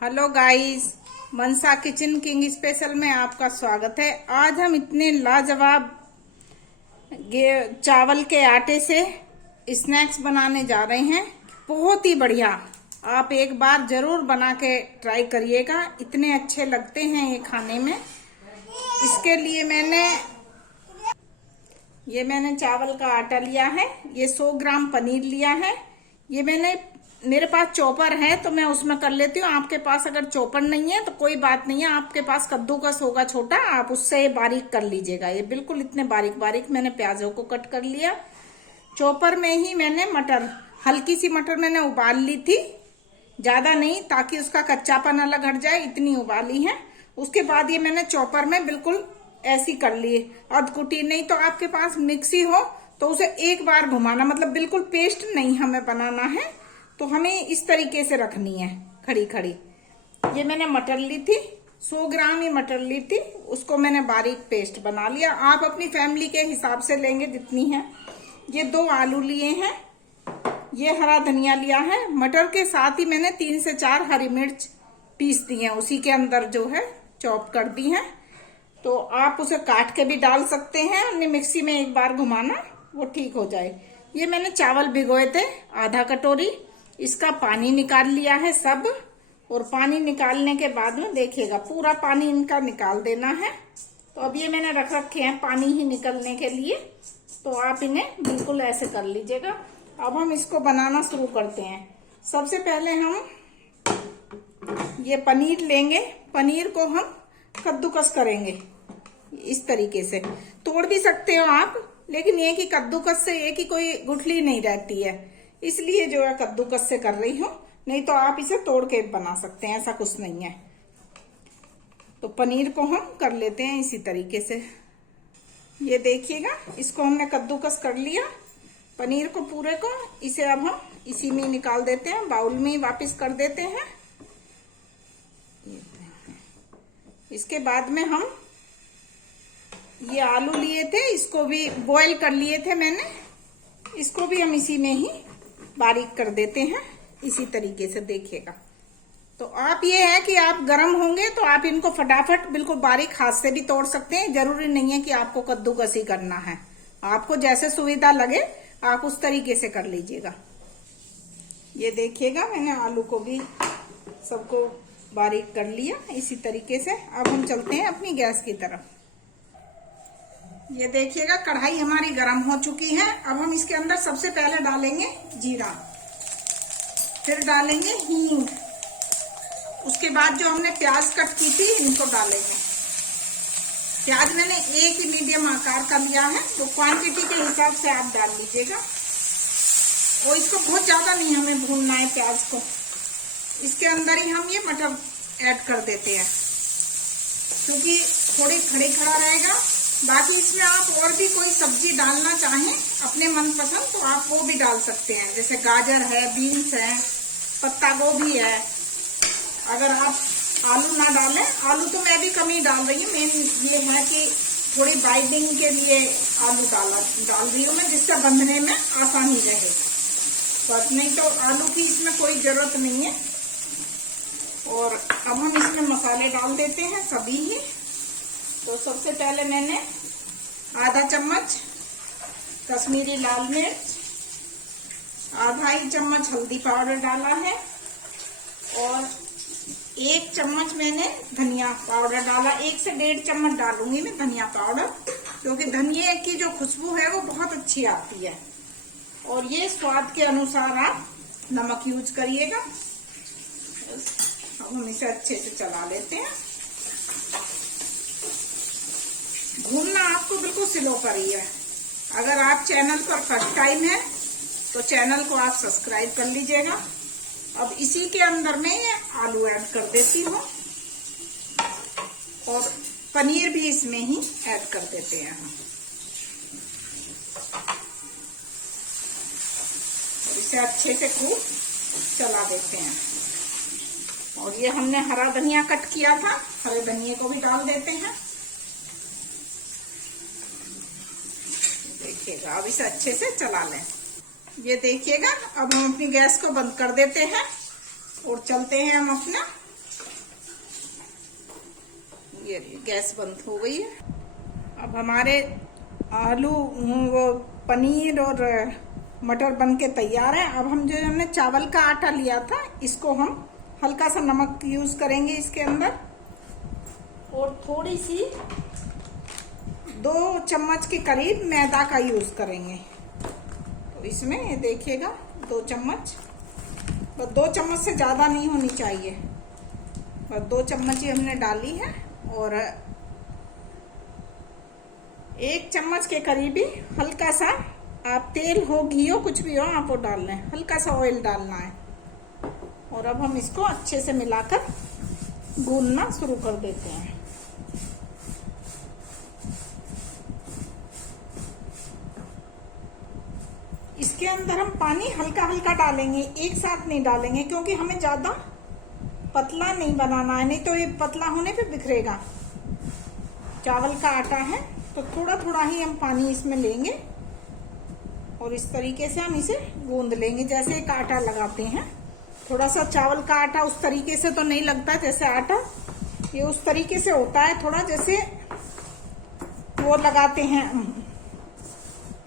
Hello guys, मनसा kitchen king special में आपका स्वागत है। आज हम इतने लाजवाब चावल के आटे से स्नैक्स बनाने जा रहे हैं। बहुत ही बढ़िया, आप एक बार जरूर बना के ट्राई करिएगा। इतने अच्छे लगते हैं ये खाने में। इसके लिए मैंने चावल का आटा लिया है। ये 100 ग्राम पनीर लिया है। ये मेरे पास चॉपर है तो मैं उसमें कर लेती हूँ। आपके पास अगर चॉपर नहीं है तो कोई बात नहीं है, आपके पास कद्दूकस होगा छोटा, आप उससे बारीक कर लीजिएगा। ये बिल्कुल इतने बारीक बारीक मैंने प्याजों को कट कर लिया। चॉपर में ही मैंने हल्की सी मटर मैंने उबाल ली थी, ज्यादा नहीं, ताकि उसका कच्चापन अलग हट जाए, इतनी उबाली है। उसके बाद ये मैंने चॉपर में बिल्कुल ऐसी कर लिए, अधकुटी नहीं तो आपके पास मिक्सी हो तो उसे एक बार घुमाना, मतलब बिल्कुल पेस्ट नहीं हमें बनाना है, तो हमें इस तरीके से रखनी है खड़ी खड़ी। ये मैंने मटर ली थी, 100 ग्राम ही मटर ली थी, उसको मैंने बारीक पेस्ट बना लिया। आप अपनी फैमिली के हिसाब से लेंगे जितनी है। ये 2 आलू लिए हैं, ये हरा धनिया लिया है। मटर के साथ ही मैंने 3 से 4 हरी मिर्च पीस दी है, उसी के अंदर जो है चॉप कर दी है। तो आप उसे काट के भी डाल सकते हैं, अपनी मिक्सी में एक बार घुमाना, वो ठीक हो जाए। ये मैंने चावल भिगोए थे आधा कटोरी, इसका पानी निकाल लिया है सब। और पानी निकालने के बाद में देखिएगा पूरा पानी इनका निकाल देना है। तो अब ये मैंने रख रखे हैं पानी ही निकलने के लिए, तो आप इन्हें बिल्कुल ऐसे कर लीजिएगा। अब हम इसको बनाना शुरू करते हैं। सबसे पहले हम ये पनीर लेंगे, पनीर को हम कद्दूकस करेंगे इस तरीके से। तोड़ भी सकते हो आप, लेकिन ये कि कद्दूकस से ये कि कोई गुठली नहीं रहती है, इसलिए जो है कद्दूकस से कर रही हूँ। नहीं तो आप इसे तोड़ के बना सकते हैं, ऐसा कुछ नहीं है। तो पनीर को हम कर लेते हैं इसी तरीके से। ये देखिएगा, इसको हमने कद्दूकस कर लिया पनीर को पूरे को। इसे अब हम इसी में निकाल देते हैं, बाउल में ही वापस कर देते हैं। इसके बाद में हम ये आलू लिए थे, इसको भी बॉईल कर लिए थे मैंने, इसको भी हम इसी में ही बारीक कर देते हैं इसी तरीके से। देखिएगा, तो आप ये है कि आप गरम होंगे तो आप इनको फटाफट बिल्कुल बारीक हाथ से भी तोड़ सकते हैं। जरूरी नहीं है कि आपको कद्दूकस ही करना है, आपको जैसे सुविधा लगे आप उस तरीके से कर लीजिएगा। ये देखिएगा, मैंने आलू को भी सबको बारीक कर लिया इसी तरीके से। अब हम चलते हैं अपनी गैस की तरफ। ये देखिएगा, कढ़ाई हमारी गर्म हो चुकी है। अब हम इसके अंदर सबसे पहले डालेंगे जीरा, फिर डालेंगे हींग, उसके बाद जो हमने प्याज कट की थी इनको डालेंगे। प्याज मैंने एक ही मीडियम आकार का लिया है, तो क्वांटिटी के हिसाब से आप डाल लीजिएगा। और इसको बहुत ज्यादा नहीं हमें भूनना है प्याज को। इसके अंदर ही हम ये मटर ऐड कर देते हैं, क्योंकि थोड़ी खड़ा रहेगा। बाकी इसमें आप और भी कोई सब्जी डालना चाहें अपने मनपसंद तो आप वो भी डाल सकते हैं, जैसे गाजर है, बीन्स है, पत्ता गोभी है। अगर आप आलू ना डालें, आलू तो मैं भी कम ही डाल रही हूँ। मेन ये है कि थोड़ी बाइंडिंग के लिए आलू डाल रही हूँ मैं, जिससे बंधने में आसानी रहे। बस, नहीं तो आलू की इसमें कोई जरूरत नहीं है। और अब हम इसमें मसाले डाल देते हैं सभी ही। तो सबसे पहले मैंने आधा चम्मच कश्मीरी लाल मिर्च, आधा ही चम्मच हल्दी पाउडर डाला है, और 1 चम्मच मैंने धनिया पाउडर डाला। 1 से 1.5 चम्मच डालूंगी मैं धनिया पाउडर, क्योंकि धनिया की जो खुशबू है वो बहुत अच्छी आती है। और ये स्वाद के अनुसार आप नमक यूज करिएगा। अब हम इसे अच्छे से चला लेते हैं। भूनना आपको बिल्कुल स्लो पर ही है। अगर आप चैनल पर फर्स्ट टाइम है तो चैनल को आप सब्सक्राइब कर लीजिएगा। अब इसी के अंदर में आलू ऐड कर देती हूँ, और पनीर भी इसमें ही ऐड कर देते हैं हम। और इसे अच्छे से खूब चला देते हैं। और ये हमने हरा धनिया कट किया था, हरे धनिया को भी डाल देते हैं। देखिएगा, अब इसे अच्छे से चला लें। ये देखिएगा, अब हम अपनी गैस को बंद कर देते हैं और चलते हैं हम अपना ये गैस बंद हो गई है। अब हमारे आलू वो पनीर और मटर बन के तैयार है। अब हम जो हमने चावल का आटा लिया था इसको हम हल्का सा नमक यूज करेंगे इसके अंदर, और थोड़ी सी 2 चम्मच के करीब मैदा का यूज करेंगे। तो इसमें ये देखिएगा 2 चम्मच, बस 2 चम्मच से ज्यादा नहीं होनी चाहिए, बस 2 चम्मच ही हमने डाली है। और 1 चम्मच के करीब ही हल्का सा, आप तेल हो घी हो कुछ भी हो आप वो डाल लें, हल्का सा ऑयल डालना है। और अब हम इसको अच्छे से मिलाकर गूंदना शुरू कर देते हैं। इसके अंदर हम पानी हल्का हल्का डालेंगे, एक साथ नहीं डालेंगे, क्योंकि हमें ज्यादा पतला नहीं बनाना है, नहीं तो ये पतला होने पे बिखरेगा। चावल का आटा है तो थोड़ा थोड़ा ही हम पानी इसमें लेंगे और इस तरीके से हम इसे गूंद लेंगे जैसे एक आटा लगाते हैं। थोड़ा सा चावल का आटा उस तरीके से तो नहीं लगता जैसे आटा, ये उस तरीके से होता है थोड़ा जैसे वो लगाते हैं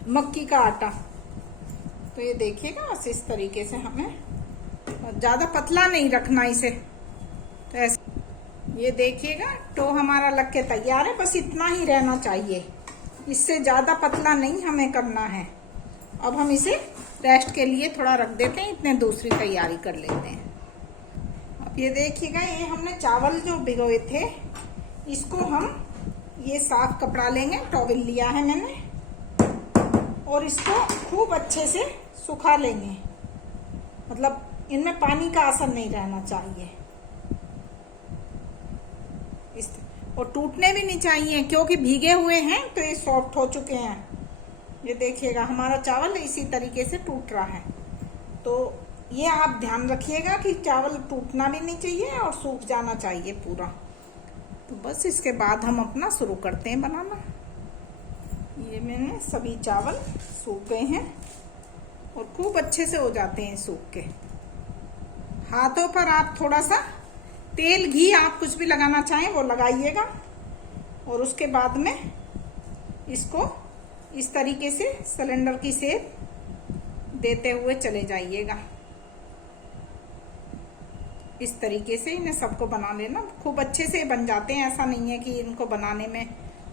मक्की का आटा। तो ये देखिएगा बस इस तरीके से हमें ज्यादा पतला नहीं रखना इसे। तो ऐसे ये देखिएगा तो हमारा लग के तैयार है, बस इतना ही रहना चाहिए, इससे ज्यादा पतला नहीं हमें करना है। अब हम इसे रेस्ट के लिए थोड़ा रख देते हैं, इतने दूसरी तैयारी कर लेते हैं। अब ये देखिएगा ये हमने चावल जो भिगोए थे इसको हम ये साफ कपड़ा लेंगे, टॉवल लिया है मैंने, और इसको खूब अच्छे से सुखा लेंगे, मतलब इनमें पानी का असर नहीं रहना चाहिए और टूटने भी नहीं चाहिए क्योंकि भीगे हुए हैं तो ये सॉफ्ट हो चुके हैं। ये देखिएगा हमारा चावल इसी तरीके से टूट रहा है। तो ये आप ध्यान रखिएगा कि चावल टूटना भी नहीं चाहिए और सूख जाना चाहिए पूरा। तो बस इसके बाद हम अपना शुरू करते हैं बनाना। ये मैंने सभी चावल सूख गए हैं और खूब अच्छे से हो जाते हैं सूख के। हाथों पर आप थोड़ा सा तेल घी आप कुछ भी लगाना चाहें वो लगाइएगा और उसके बाद में इसको इस तरीके से सिलेंडर की शेप देते हुए चले जाइएगा। इस तरीके से इन्हें सबको बना लेना, खूब अच्छे से बन जाते हैं, ऐसा नहीं है कि इनको बनाने में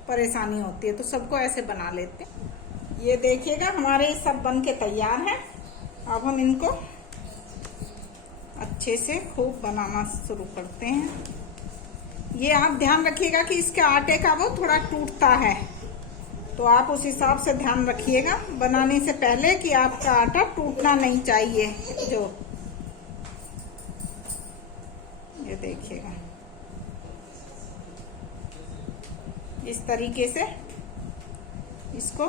परेशानी होती है, तो सबको ऐसे बना लेते हैं। ये देखिएगा हमारे सब बन के तैयार हैं। अब हम इनको अच्छे से खूब बनाना शुरू करते हैं। ये आप ध्यान रखिएगा कि इसके आटे का वो थोड़ा टूटता है, तो आप उस हिसाब से ध्यान रखिएगा बनाने से पहले कि आपका आटा टूटना नहीं चाहिए। जो ये देखिएगा इस तरीके से इसको,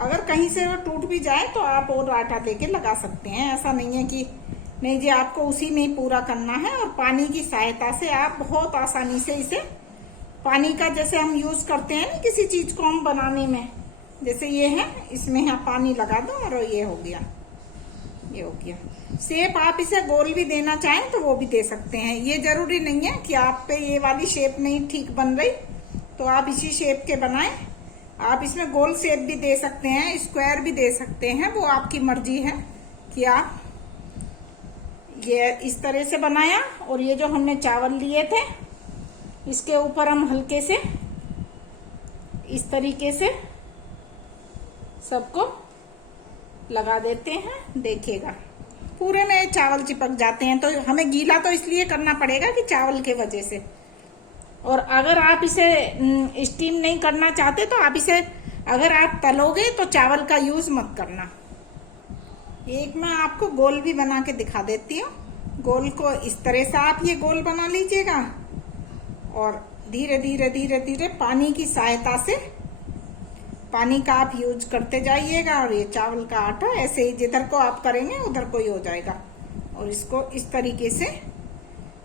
अगर कहीं से वो टूट भी जाए तो आप और आटा देके लगा सकते हैं। ऐसा नहीं है कि नहीं जी आपको उसी में ही पूरा करना है। और पानी की सहायता से आप बहुत आसानी से इसे, पानी का जैसे हम यूज करते हैं ना किसी चीज को हम बनाने में, जैसे ये है इसमें आप पानी लगा दो और ये हो गया, ये हो गया। शेप आप इसे गोल भी देना चाहें तो वो भी दे सकते हैं। ये जरूरी नहीं है कि आप पे ये वाली शेप नहीं ठीक बन रही तो आप इसी शेप के बनाएं। आप इसमें गोल शेप भी दे सकते हैं, स्क्वायर भी दे सकते हैं, वो आपकी मर्जी है कि आप ये इस तरह से बनाया। और ये जो हमने चावल लिए थे इसके ऊपर हम हल्के से इस तरीके से सबको लगा देते हैं। देखिएगा पूरे में चावल चिपक जाते हैं, तो हमें गीला तो इसलिए करना पड़ेगा कि चावल के वजह से। और अगर आप इसे स्टीम नहीं करना चाहते तो आप इसे, अगर आप तलोगे तो चावल का यूज मत करना। एक मैं आपको गोल भी बना के दिखा देती हूँ। गोल को इस तरह से आप ये गोल बना लीजिएगा और धीरे धीरे धीरे धीरे पानी की सहायता से पानी का आप यूज करते जाइएगा और ये चावल का आटा ऐसे ही जिधर को आप करेंगे उधर को ही हो जाएगा। और इसको इस तरीके से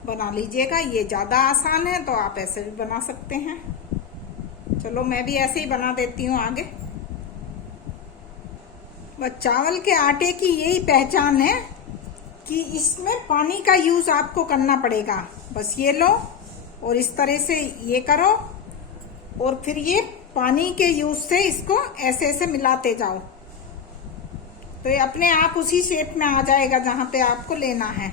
बना लीजिएगा। ये ज्यादा आसान है तो आप ऐसे भी बना सकते हैं। चलो मैं भी ऐसे ही बना देती हूँ आगे। बस चावल के आटे की यही पहचान है कि इसमें पानी का यूज आपको करना पड़ेगा। बस ये लो और इस तरह से ये करो और फिर ये पानी के यूज से इसको ऐसे ऐसे मिलाते जाओ, तो ये अपने आप उसी शेप में आ जाएगा जहां पे आपको लेना है।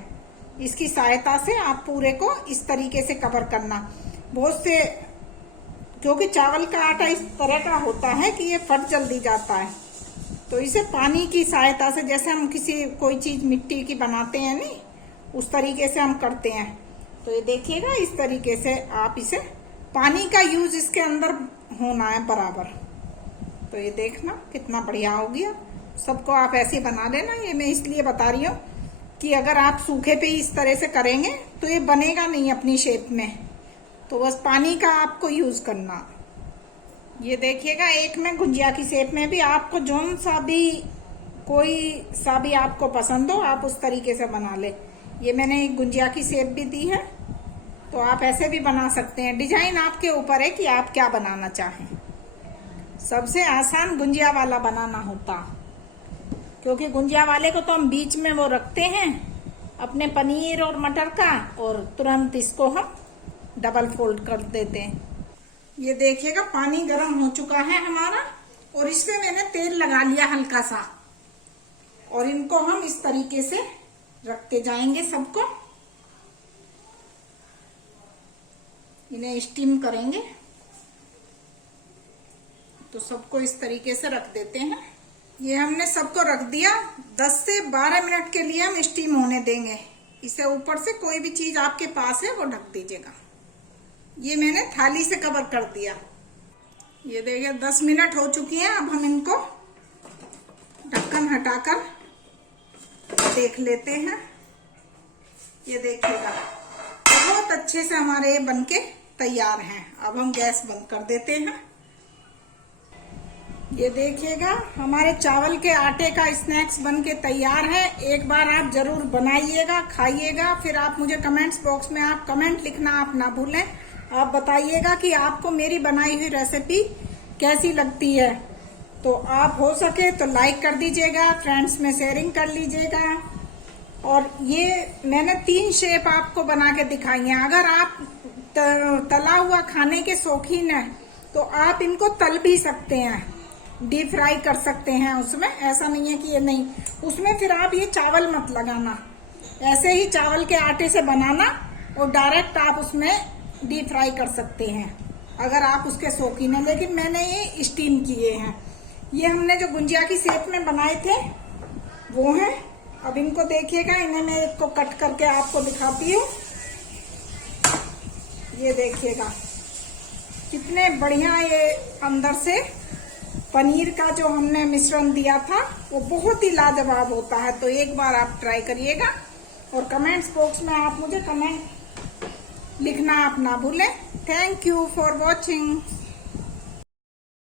इसकी सहायता से आप पूरे को इस तरीके से कवर करना। बहुत से, क्योंकि चावल का आटा इस तरह का होता है कि ये फट जल्दी जाता है, तो इसे पानी की सहायता से, जैसे हम कोई चीज मिट्टी की बनाते हैं नहीं, उस तरीके से हम करते हैं। तो ये देखिएगा, इस तरीके से आप इसे, पानी का यूज इसके अंदर होना है बराबर। तो ये देखना कितना बढ़िया हो गया। सबको आप ऐसे बना लेना। ये मैं इसलिए बता रही हूँ कि अगर आप सूखे पे इस तरह से करेंगे तो ये बनेगा नहीं अपनी शेप में, तो बस पानी का आपको यूज करना। ये देखिएगा, एक में गुंजिया की शेप में भी आपको जोन सा भी, कोई सा भी आपको पसंद हो आप उस तरीके से बना ले। ये मैंने एक गुंजिया की शेप भी दी है, तो आप ऐसे भी बना सकते हैं। डिजाइन आपके ऊपर है कि आप क्या बनाना चाहें। सबसे आसान गुंजिया वाला बनाना होता, क्योंकि गुंजिया वाले को तो हम बीच में वो रखते हैं अपने पनीर और मटर का, और तुरंत इसको हम डबल फोल्ड कर देते हैं। ये देखिएगा, पानी गर्म हो चुका है हमारा, और इसमें मैंने तेल लगा लिया हल्का सा, और इनको हम इस तरीके से रखते जाएंगे। सबको इन्हें स्टीम करेंगे, तो सबको इस तरीके से रख देते हैं। ये हमने सबको रख दिया। 10 से 12 मिनट के लिए हम स्टीम होने देंगे। इसे ऊपर से कोई भी चीज आपके पास है वो ढक दीजिएगा। ये मैंने थाली से कवर कर दिया। ये देखिए 10 मिनट हो चुकी हैं। अब हम इनको ढक्कन हटाकर देख लेते हैं। ये देखिएगा, बहुत अच्छे से हमारे ये बनके तैयार हैं। अब हम गैस बंद कर देते हैं। ये देखिएगा, हमारे चावल के आटे का स्नैक्स बनके तैयार है। एक बार आप जरूर बनाइएगा, खाइएगा, फिर आप मुझे कमेंट्स बॉक्स में आप कमेंट लिखना आप ना भूलें। आप बताइएगा कि आपको मेरी बनाई हुई रेसिपी कैसी लगती है। तो आप हो सके तो लाइक कर दीजिएगा, फ्रेंड्स में शेयरिंग कर लीजिएगा। और ये मैंने 3 शेप आपको बना के दिखाई है। अगर आप तला हुआ खाने के शौकीन हैं तो आप इनको तल भी सकते हैं, डीप फ्राई कर सकते हैं उसमें। ऐसा नहीं है कि ये नहीं, उसमें फिर आप ये चावल मत लगाना, ऐसे ही चावल के आटे से बनाना और डायरेक्ट आप उसमें डीप फ्राई कर सकते हैं अगर आप उसके शौकीन हैं। लेकिन मैंने ये स्टीम किए हैं। ये हमने जो गुंजिया की शेप में बनाए थे वो हैं। अब इनको देखिएगा, इन्हें मैं एक को कट करके आपको दिखाती हूँ। ये देखिएगा कितने बढ़िया, ये अंदर से पनीर का जो हमने मिश्रण दिया था वो बहुत ही लाजवाब होता है। तो एक बार आप ट्राई करिएगा, और कमेंट्स बॉक्स में आप मुझे कमेंट लिखना आप ना भूलें। Thank you for watching.